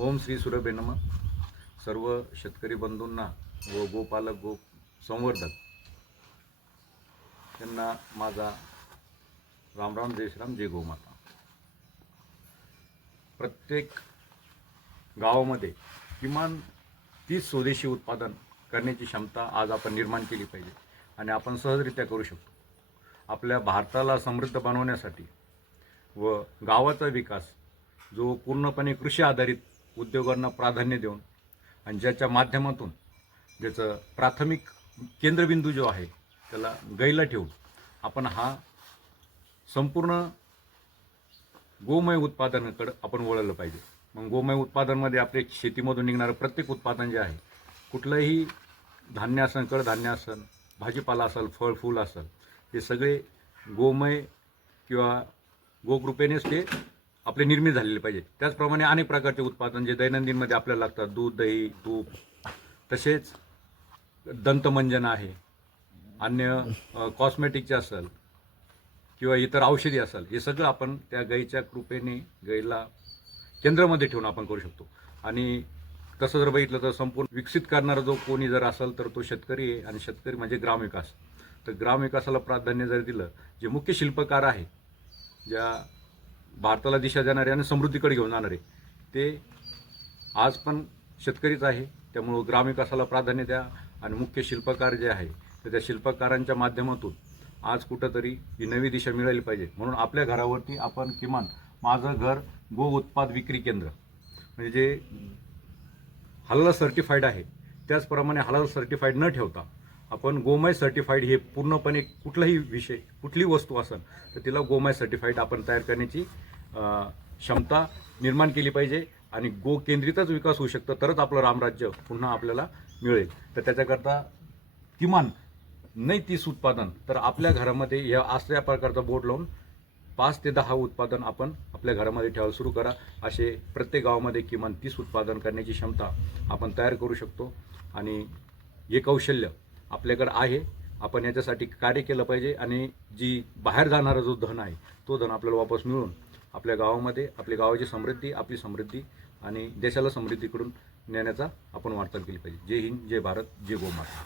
ओम श्री सुरभे नम. सर्व शेतकरी बंधूंना व गोपालक गो संवर्धक. त्यांना माझा रामराम जय जय गोमाता प्रत्येक गावामध्ये किमान तीस स्वदेशी उत्पादन करण्याची क्षमता आज आपण निर्माण केली पाहिजे आणि आपण सहजरित्या करू शकतो. आपल्या भारताला समृद्ध बनवण्यासाठी व गावाचा विकास जो पूर्णपणे कृषी आधारित उद्योगांना प्राधान्य देऊन आणि ज्याच्या माध्यमातून ज्याचं प्राथमिक केंद्रबिंदू जो आहे त्याला गैला ठेवून आपण हा संपूर्ण गोमय उत्पादनाकडं आपण वळलं पाहिजे. मग गोमय उत्पादनमध्ये आपले शेतीमधून निघणारं प्रत्येक उत्पादन जे आहे कुठलंही धान्य असन कडधान्य असन भाजीपाला असेल फळ फूल असेल हे सगळे गोमय किंवा गोकृपेनेच ते आपले निर्मित झालेले पाहिजे. त्याचप्रमाणे अनेक प्रकारचे उत्पादन जे दैनंदिनमध्ये आपल्याला लागतात. दूध दही तूप तसेच दंतमंजन आहे. अन्य कॉस्मेटिकचे असेल किंवा इतर औषधी असेल हे सगळं आपण त्या गाईच्या कृपेने गाईला केंद्रामध्ये ठेवून आपण करू शकतो. आणि तसं जर बघितलं तर संपूर्ण विकसित करणारा जो कोणी जर असेल तर तो शेतकरी आहे आणि शेतकरी म्हणजे ग्रामविकास तर ग्रामविकासाला प्राधान्य जर दिलं जे मुख्य शिल्पकार आहे ज्या भारताला दिशा देणारे आणि समृद्धीकडे घेऊन जाणारे ते आज पण शेतकरीच आहे. त्यामुळं ग्रामविकासाला प्राधान्य द्या आणि मुख्य शिल्पकार जे आहे तर त्या शिल्पकारांच्या माध्यमातून आज कुठंतरी ही नवी दिशा मिळाली पाहिजे. म्हणून आपल्या घरावरती आपण किमान माझं घर गो उत्पाद विक्री केंद्र म्हणजे जे हलाल सर्टिफाईड आहे त्याचप्रमाणे हलाल सर्टिफाईड न ठेवता आपण गोमय सर्टिफाईड हे पूर्णपणे कुठलाही विषय कुठली वस्तू असेल तर तिला गोमय सर्टिफाईड आपण तयार करण्याची क्षमता निर्माण केली पाहिजे आणि गो केंद्रितच विकास होऊ शकतं तरच आपलं रामराज्य पुन्हा आपल्याला मिळेल. तर त्याच्याकरता किमान नाही तीस उत्पादन तर आपल्या घरामध्ये या असल्या प्रकारचा बोर्ड लावून पाच ते दहा उत्पादन आपण आपल्या घरामध्ये ठेवायला सुरू करा. असे प्रत्येक गावामध्ये किमान तीस उत्पादन करण्याची क्षमता आपण तयार करू शकतो. आणि हे कौशल्य आपल्याकडं आहे. आपण याच्यासाठी कार्य केलं पाहिजे आणि जी बाहेर जाणारा जो धन आहे तो धन आपल्याला वापस मिळून आपल्या गावामध्ये आपल्या गावाची समृद्धी आपली समृद्धी आणि देशाला समृद्धीकडून नेण्याचा आपण वाटचाल केली पाहिजे. जय हिंद जय भारत जय गोमाता.